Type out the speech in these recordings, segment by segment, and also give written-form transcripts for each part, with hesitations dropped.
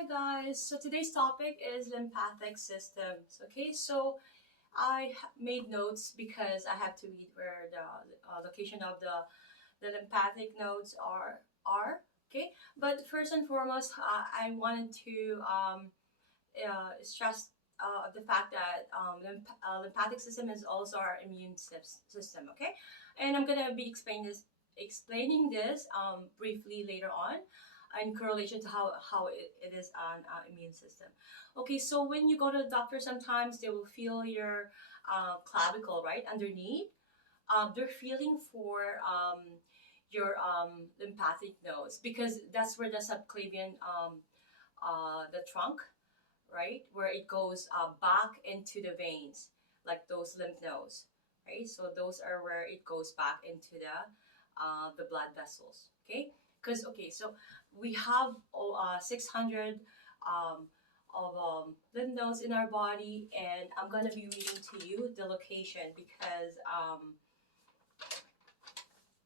Hi guys, so today's topic is lymphatic systems. Okay, so made notes because I have to read where the location of the lymphatic nodes are. Okay, but first and foremost, I wanted to stress the fact that lymphatic system is also our immune system. Okay, and I'm gonna be explaining this briefly later on in correlation to how it is on immune system. Okay, so when you go to the doctor, sometimes they will feel your clavicle right underneath. They're feeling for your lymphatic nodes because that's where the subclavian, the trunk, right, where it goes back into the veins, like those lymph nodes, right? So those are where it goes back into the blood vessels. Okay, because so we have 600 of lymph nodes in our body, and I'm gonna be reading to you the location because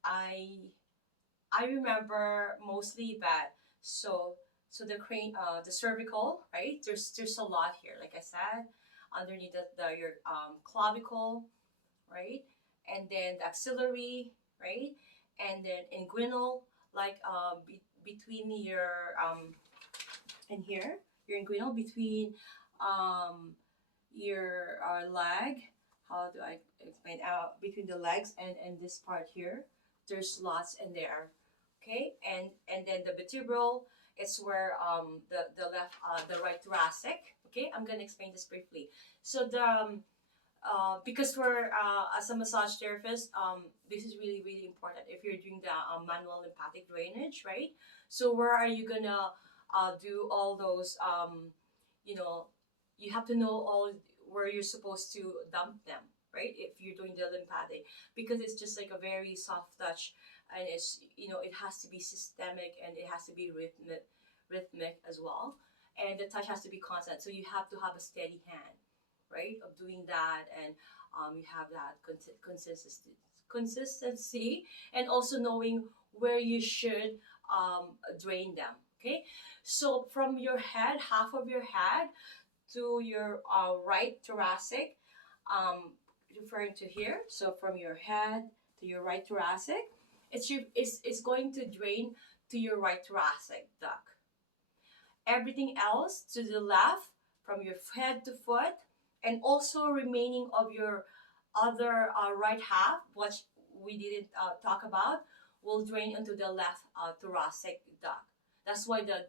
I I remember mostly that. So the crane, the cervical, right? There's a lot here, like I said, underneath your clavicle, right? And then the axillary, right? And then inguinal, like between your in here, your inguinal between your leg. How do I explain? Between the legs and this part here, there's lots in there. Okay, and then the vertebral, it's where the right thoracic. Okay, I'm gonna explain this briefly. So because we're as a massage therapist, this is really important if you're doing the manual lymphatic drainage, right? So where are you gonna do all those you know you have to know all where you're supposed to dump them, right? If you're doing the lymphatic, because it's just like a very soft touch, and it's it has to be systemic and it has to be rhythmic as well, and the touch has to be constant. So you have to have a steady hand, right, of doing that, and you have that consistency, and also knowing where you should drain them. Okay, so from your head, half of your head to your right thoracic, um, referring to here. So from your head to your right thoracic, it's going to drain to your right thoracic duct. Everything else to the left, from your head to foot, and also remaining of your other right half, which we didn't talk about, will drain into the left thoracic duct. That's why the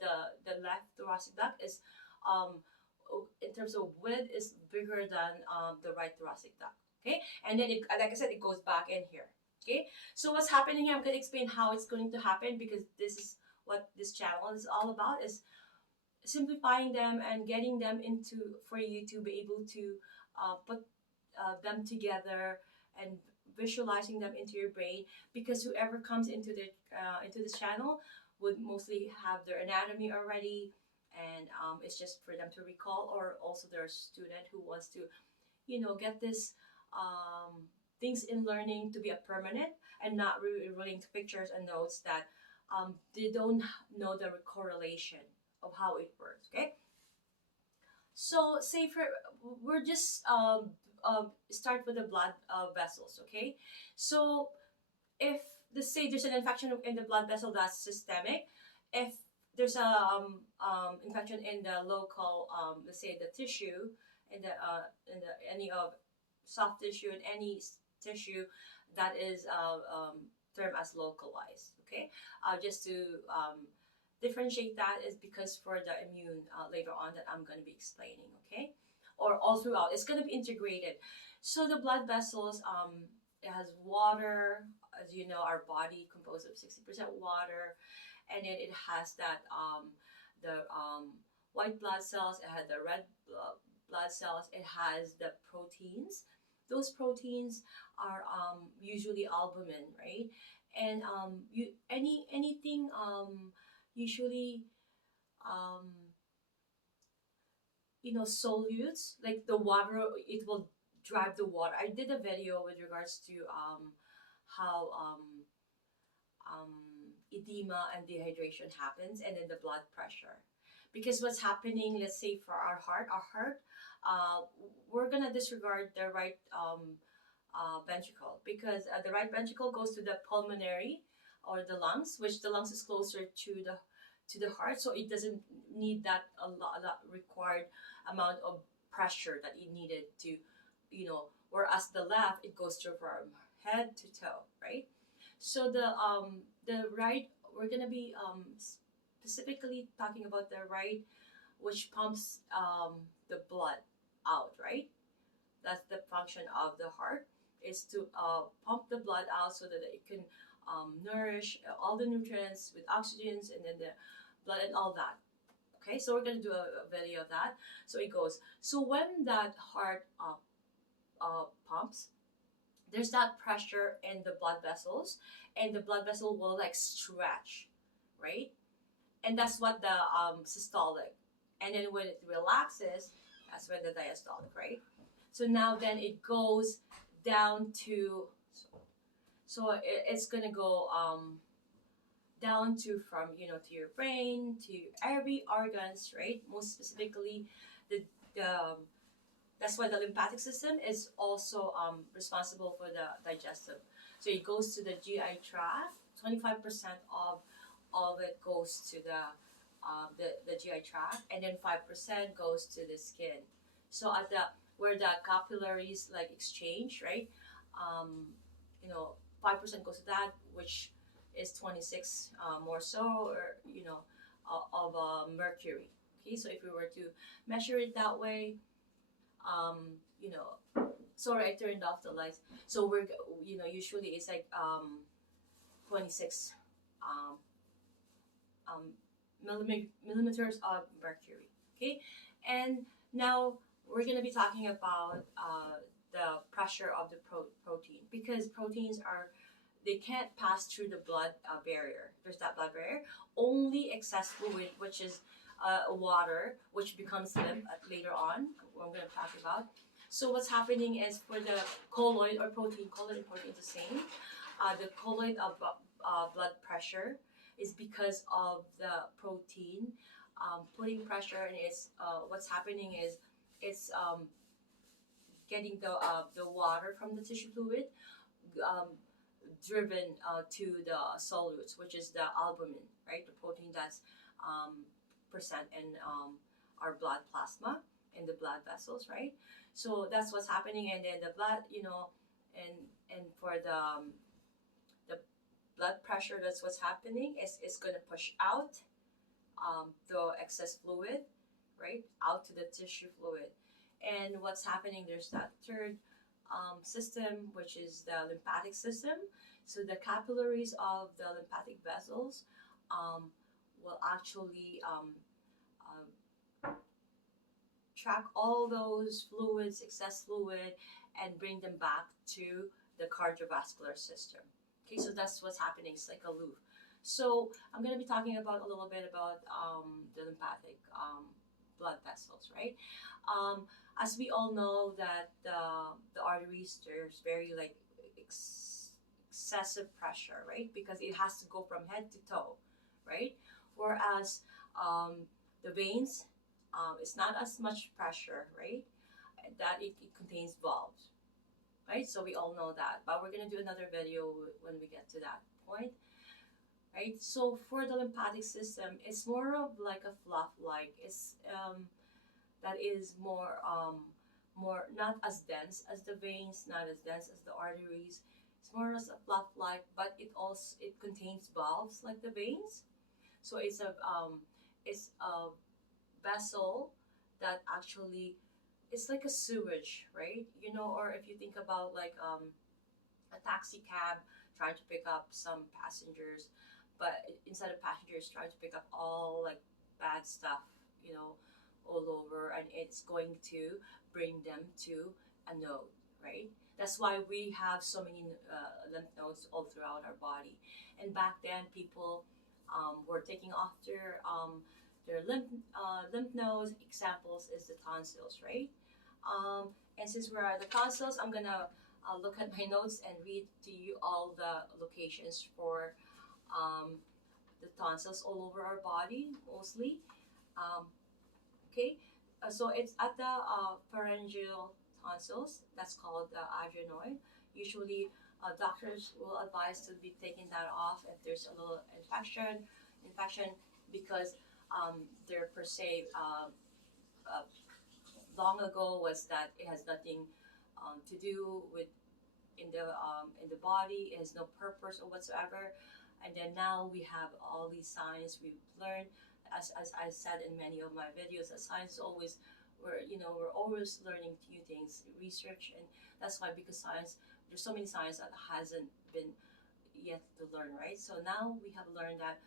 left thoracic duct is, um, in terms of width, is bigger than the right thoracic duct. Okay, and then like I said, it goes back in here. Okay, so what's happening here? I'm going to explain how it's going to happen, because this is what this channel is all about, is simplifying them and getting them into, for you to be able to put them together and visualizing them into your brain, because whoever comes into this channel would mostly have their anatomy already, and it's just for them to recall, or also their student who wants to get this things in learning to be a permanent, and not really relating to pictures and notes that they don't know the correlation of how it works. Okay, so say for we're just start with the blood vessels. Okay, so if let's say there's an infection in the blood vessel that's systemic, if there's a infection in the local, let's say the tissue, in the any of soft tissue, and any tissue that is termed as localized. Okay, just to differentiate that, is because for the immune, later on, that I'm going to be explaining. Okay, or all throughout, it's going to be integrated. So the blood vessels, it has water. As you know, our body composed of 60% water, and then it has that the white blood cells, it has the red blood cells, it has the proteins. Those proteins are usually albumin, right? And anything usually um, solutes, like the water, it will drive the water. I did a video with regards to how edema and dehydration happens, and then the blood pressure, Because what's happening, let's say for our heart, we're gonna disregard the right ventricle, because the right ventricle goes to the pulmonary or the lungs, which the lungs is closer to the heart, so it doesn't need that a lot required amount of pressure that it needed to, whereas the left, it goes through from head to toe, right? So the right, we're gonna be specifically talking about the right, which pumps the blood out, right? That's the function of the heart, is to pump the blood out so that it can nourish all the nutrients with oxygens and then the blood and all that. Okay, so we're gonna do a video of that. So it goes. So when that heart pumps, there's that pressure in the blood vessels, and the blood vessel will like stretch, right? And that's what the systolic. And then when it relaxes, that's when the diastolic, right? So now then it goes down to, it's gonna go down to from to your brain, to every organs, right? Most specifically, the that's why the lymphatic system is also responsible for the digestive. So it goes to the GI tract. 25% of it goes to the GI tract, and then 5% goes to the skin. So at the where the capillaries like exchange, right? Um, 5% goes to that, which is 26 more so, or of mercury. Okay, so if we were to measure it that way, um, you know, sorry, I turned off the lights. So we're usually it's like 26 um, millimeters of mercury. Okay, and now we're gonna be talking about the pressure of the protein, because proteins are, they can't pass through the blood barrier. There's that blood barrier. Only excess fluid, which is water, which becomes lymph later on. What I'm going to talk about. So what's happening is for the colloid or protein, colloid and protein is the same. The colloid of blood pressure is because of the protein putting pressure, and it's what's happening is it's getting the water from the tissue fluid um, driven to the solutes, which is the albumin, right? The protein that's present in our blood plasma in the blood vessels, right? So that's what's happening, and then the blood, and for the blood pressure, that's what's happening is it's going to push out the excess fluid, right, out to the tissue fluid. And what's happening, there's that third system, which is the lymphatic system. So the capillaries of the lymphatic vessels will actually track all those fluids, excess fluid, and bring them back to the cardiovascular system. Okay, so that's what's happening. It's like a loop. So I'm going to be talking about a little bit about the lymphatic blood vessels, right? As we all know that the arteries, there's very like excessive pressure, right? Because it has to go from head to toe, right? Whereas the veins, it's not as much pressure, right? That it contains valves, right? So we all know that, but we're gonna do another video when we get to that point, right? So for the lymphatic system, it's more of like a fluff, like it's that is more not as dense as the veins, not as dense as the arteries. It's more as a fluff like, but it contains valves like the veins. So it's a vessel that actually, it's like a sewage, right? Or if you think about like a taxi cab trying to pick up some passengers, but instead of passengers trying to pick up all like bad stuff, all over, and it's going to bring them to a node, right? That's why we have so many lymph nodes all throughout our body. And back then, people were taking off their lymph nodes. Examples is the tonsils, right? And since we're at the tonsils, I'm gonna look at my notes and read to you all the locations for the tonsils all over our body, mostly. Um, okay, so it's at the pharyngeal tonsils. That's called the adenoid. Usually, doctors will advise to be taking that off if there's a little infection, because their per se uh, long ago was that it has nothing to do with in the body. It has no purpose or whatsoever. And then now we have all these signs we've learned. As I said in many of my videos, that science is always we're always learning new things, research, and that's why, because science, there's so many science that hasn't been yet to learn, right? So now we have learned that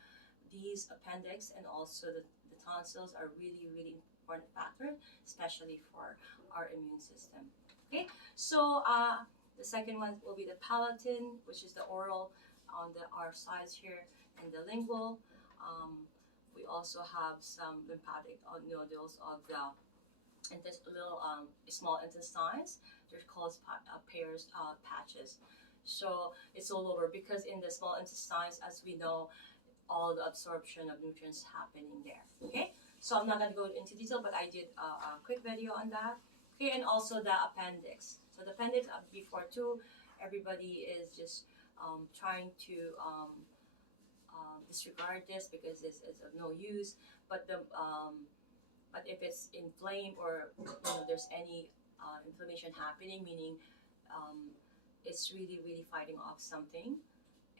these appendix and also the tonsils are really, really important factor, especially for our immune system. Okay, so the second one will be the palatin, which is the oral on our sides here, and the lingual. We also have some lymphatic nodules of the little small intestines. They're called pairs patches. So it's all over, because in the small intestines, as we know, all the absorption of nutrients happening there. Okay, so I'm not going to go into detail, but I did a quick video on that. Okay, and also the appendix. So the appendix, before too, everybody is just trying to disregard this because it's of no use. But but if it's inflamed, or there's any inflammation happening, meaning it's really, really fighting off something,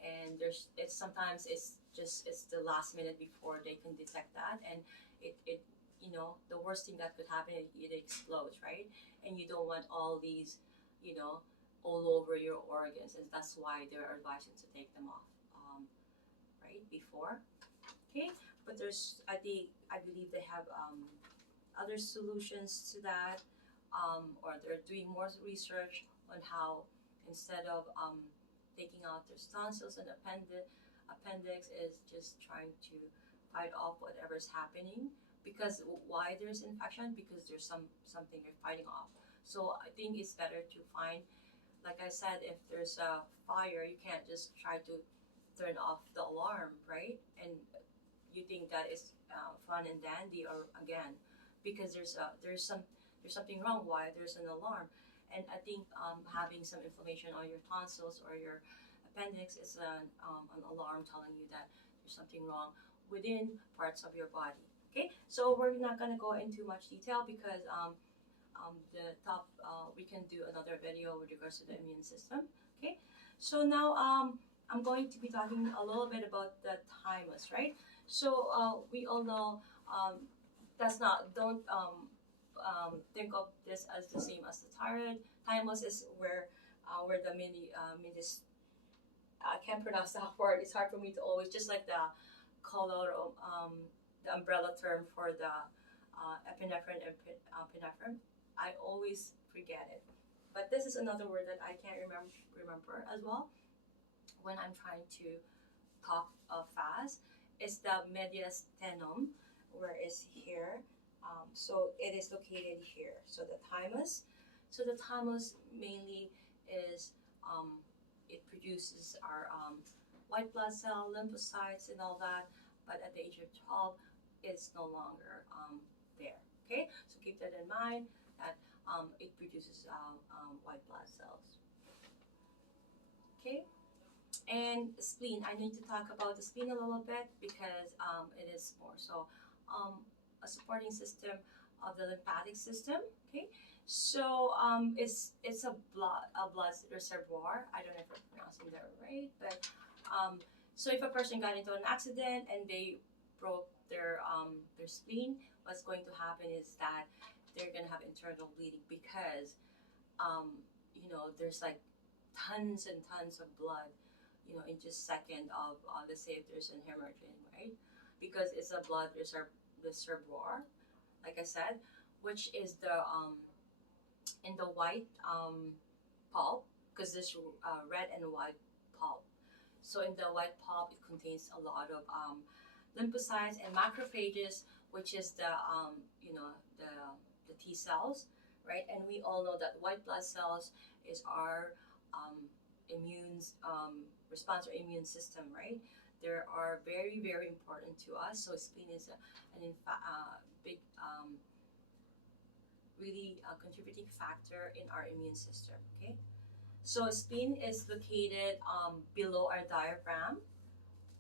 and it's sometimes it's the last minute before they can detect that, and it the worst thing that could happen is it explodes, right? And you don't want all these all over your organs, and that's why they're advising to take them off right before. Okay, but there's I believe they have other solutions to that, or they're doing more research on how, instead of taking out their tonsils and appendix, is just trying to fight off whatever's happening. Because why there's infection? Because there's something you're fighting off. So I think it's better to find, like I said, if there's a fire, you can't just try to turn off the alarm, right? And you think that is fun and dandy, or again, because there's something wrong. Why there's an alarm? And I think having some inflammation on your tonsils or your appendix is an alarm telling you that there's something wrong within parts of your body. Okay, so we're not gonna go into much detail, because the top we can do another video with regards to the immune system. Okay, so now I'm going to be talking a little bit about the thymus, right? So we all know that's not don't think of this as the same as the thyroid. Thymus is where the mini I can't pronounce that word. It's hard for me to always, just like the color of the umbrella term for the epinephrine and epinephrine. I always forget it. But this is another word that I can't remember as well when I'm trying to talk fast. It's the mediastinum, where is here. So it is located here. So the thymus. So the thymus mainly is it produces our white blood cell, lymphocytes, and all that. But at the age of 12, it's no longer there. Okay, so keep that in mind, that it produces white blood cells. Okay, and spleen. I need to talk about the spleen a little bit, because it is more so a supporting system of the lymphatic system. Okay, so it's a blood reservoir. I don't know if I'm pronouncing that right, but so if a person got into an accident and they broke their spleen, what's going to happen is that they're gonna have internal bleeding, because there's like tons and tons of blood, in just second of let's say if there's an hemorrhaging, right? Because it's a blood reservoir, like I said, which is the in the white pulp, because there's red and white pulp. So in the white pulp, it contains a lot of lymphocytes and macrophages, which is the the T cells, right? And we all know that white blood cells is our immune response or immune system, right? They are very, very important to us. So spleen is big, really contributing factor in our immune system. Okay, so spleen is located below our diaphragm,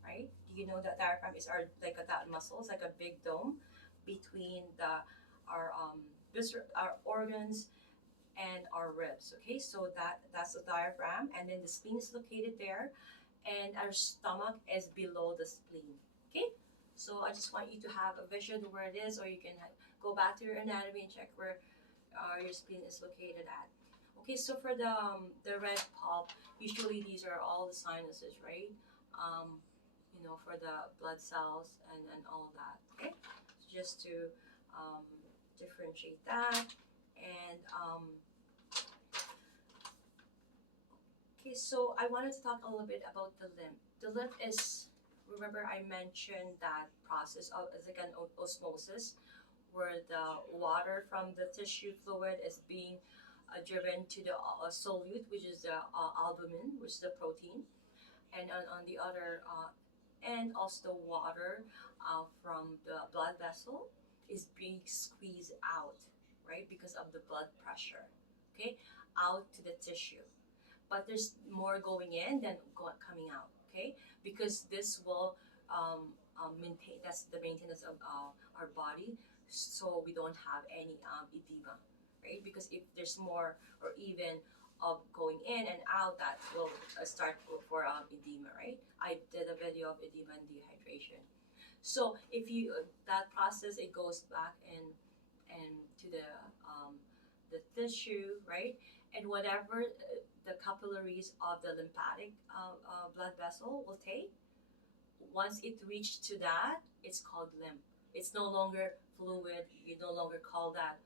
right? Do you know that diaphragm is our like that muscle? It's like a big dome between our organs and our ribs. Okay, so that's the diaphragm, and then the spleen is located there, and our stomach is below the spleen. Okay, so I just want you to have a vision of where it is, or you can go back to your anatomy and check where your spleen is located at. Okay, so for the red pulp, usually these are all the sinuses, right? Um, for the blood cells and all of that. Okay, so just to um, differentiate that. And okay, so I wanted to talk a little bit about the lymph. The lymph is, remember I mentioned that process of it's like an osmosis, where the water from the tissue fluid is being driven to the solute, which is the albumin, which is the protein, and on the other and also the water from the blood vessel is being squeezed out, right, because of the blood pressure, okay, out to the tissue. But there's more going in than coming out, okay, because this will maintain, that's the maintenance of our body, so we don't have any edema, right, because if there's more or even of going in and out, that will start for edema, right? I did a video of edema and dehydration. So if you that process, it goes back and to the tissue, right? And whatever the capillaries of the lymphatic blood vessel will take, once it reached to that, it's called lymph. It's no longer fluid. You no longer call that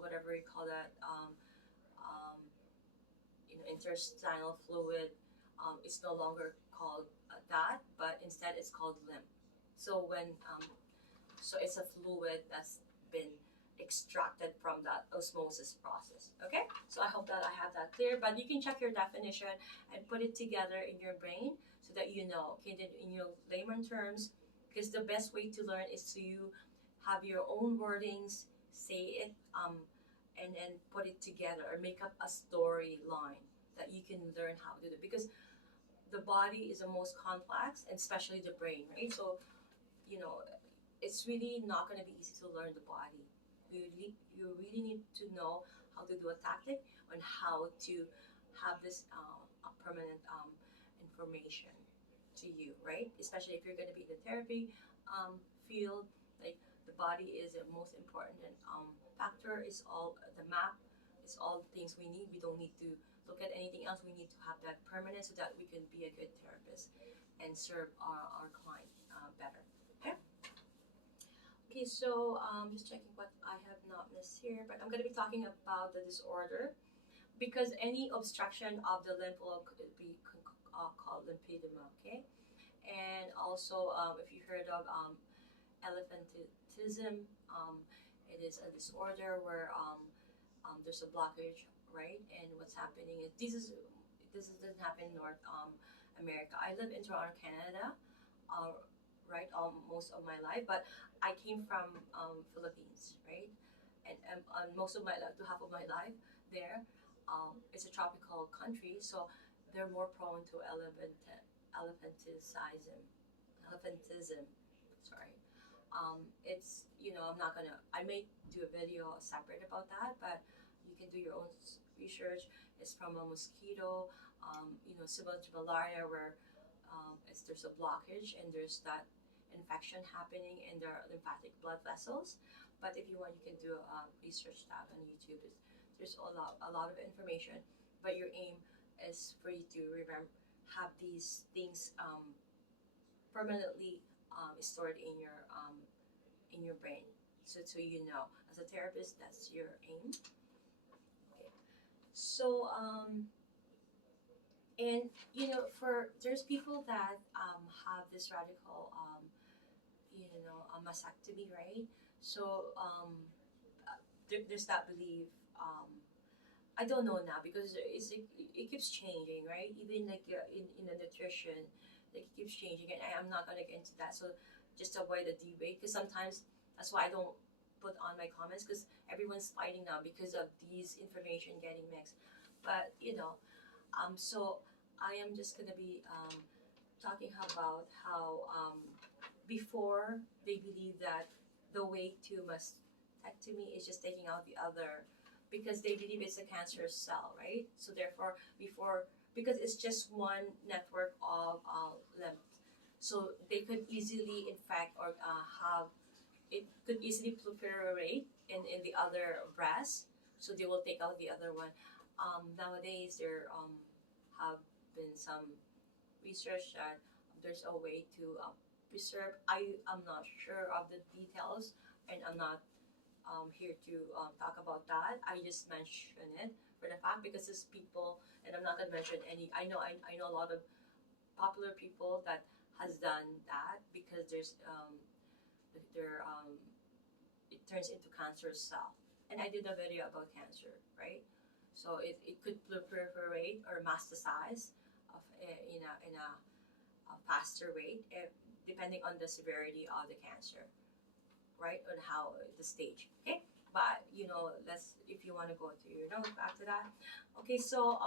whatever you call that. Um, Interstitial fluid. It's no longer called that, but instead it's called lymph. So so it's a fluid that's been extracted from that osmosis process. Okay, so I hope that I have that clear. But you can check your definition and put it together in your brain so that you know. Okay, then in your layman terms, because the best way to learn is to you have your own wordings, say it, and then put it together or make up a storyline that you can learn how to do it, because the body is the most complex, and especially the brain, right? So it's really not going to be easy to learn the body. You really need to know how to do a tactic on how to have this permanent information to you, right? Especially if you're going to be in the therapy field, like the body is the most important factor. Is all the map. It's all the things we need. We don't need to look at anything else. We need to have that permanent so that we can be a good therapist and serve our client better. Okay. Okay, so just checking what I have not missed here, but I'm going to be talking about the disorder, because any obstruction of the lymph could be called lymphedema. Okay, and also if you heard of elephantism, it is a disorder where there's a blockage, right? And what's happening is this doesn't happen in North America. I live in Toronto, Canada, right, most of my life, but I came from Philippines, right? And most of my life, to half of my life there, it's a tropical country, so they're more prone to elephantism. Sorry. It's I'm not gonna. I may do a video separate about that, but you can do your own research. It's from a mosquito, similar to malaria, where there's a blockage and there's that infection happening in the lymphatic blood vessels. But if you want, you can do a research that on YouTube. There's a lot of information, but your aim is for you to remember, have these things permanently stored in your brain. So as a therapist, that's your aim. Okay. So and for there's people that have this radical mastectomy, right? So there's that belief. I don't know now because it keeps changing, right? Even like in the nutrition, Like, it keeps changing, and I'm not gonna get into that. So just to avoid the debate, because sometimes that's why I don't put on my comments, because everyone's fighting now because of these information getting mixed. But so I am just gonna be talking about how before they believe that the way to mastectomy is just taking out the other, because they believe it's a cancerous cell, right? So therefore, because it's just one network of lymph, so they could easily infect or have it could easily proliferate in the other breast. So they will take out the other one. Nowadays, there have been some research that there's a way to preserve. I am not sure of the details, and I'm not here to talk about that. I just mention it for the fact because there's people, and I'm not gonna mention any. I know a lot of popular people that has done that because there it turns into cancerous cell. And I did a video about cancer, right? So it could proliferate or metastasize of a faster rate depending on the severity of the cancer, right? On how the stage, okay? But let's if you want to go to your note back to that. Okay, so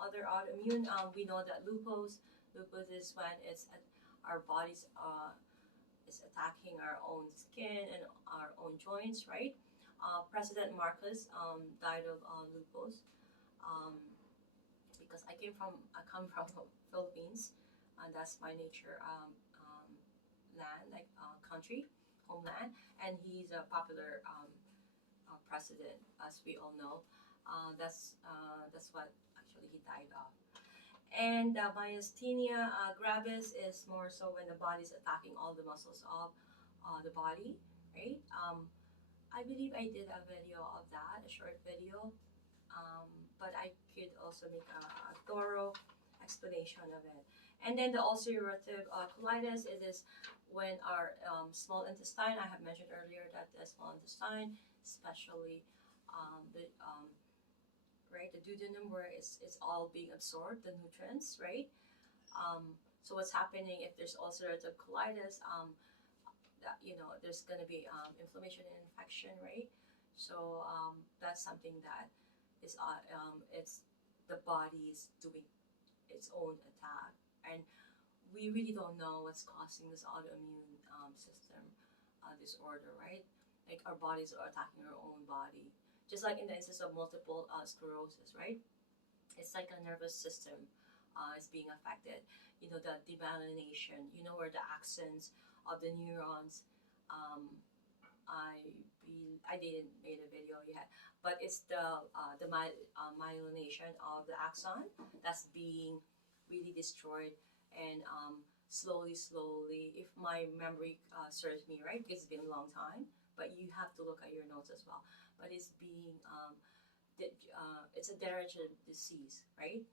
other autoimmune, we know that lupus is when our bodies is attacking our own skin and our own joints, right? President Marcos died of lupus because I come from Philippines, and that's my nature land, like country, homeland, and he's a popular president, as we all know. That's what actually he died of. And myasthenia gravis is more so when the body's attacking all the muscles of the body, right? I believe I did a video of that, a short video, but I could also make a thorough explanation of it. And then the ulcerative colitis is when our small intestine, I have mentioned earlier that the small intestine, especially the right, the duodenum, where it's all being absorbed, the nutrients, right? So what's happening if there's ulcerative colitis? That there's going to be inflammation and infection, right? So that's something that is it's the body's doing its own attack, and we really don't know what's causing this autoimmune system disorder, right? Like, our bodies are attacking our own body, just like in the instance of multiple sclerosis, right? It's like a nervous system is being affected. The demyelination, where the axons of the neurons. I didn't make a video yet, but it's the myelination of the axon that's being really destroyed, and slowly, if my memory serves me right, because it's been a long time, but you have to look at your notes as well. But it's being it's a degenerative disease, right?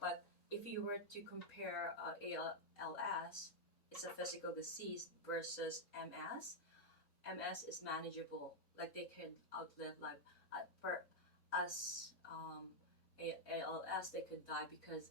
But if you were to compare ALS, it's a physical disease, versus MS. MS is manageable. Like, they can outlive life. As ALS, they could die because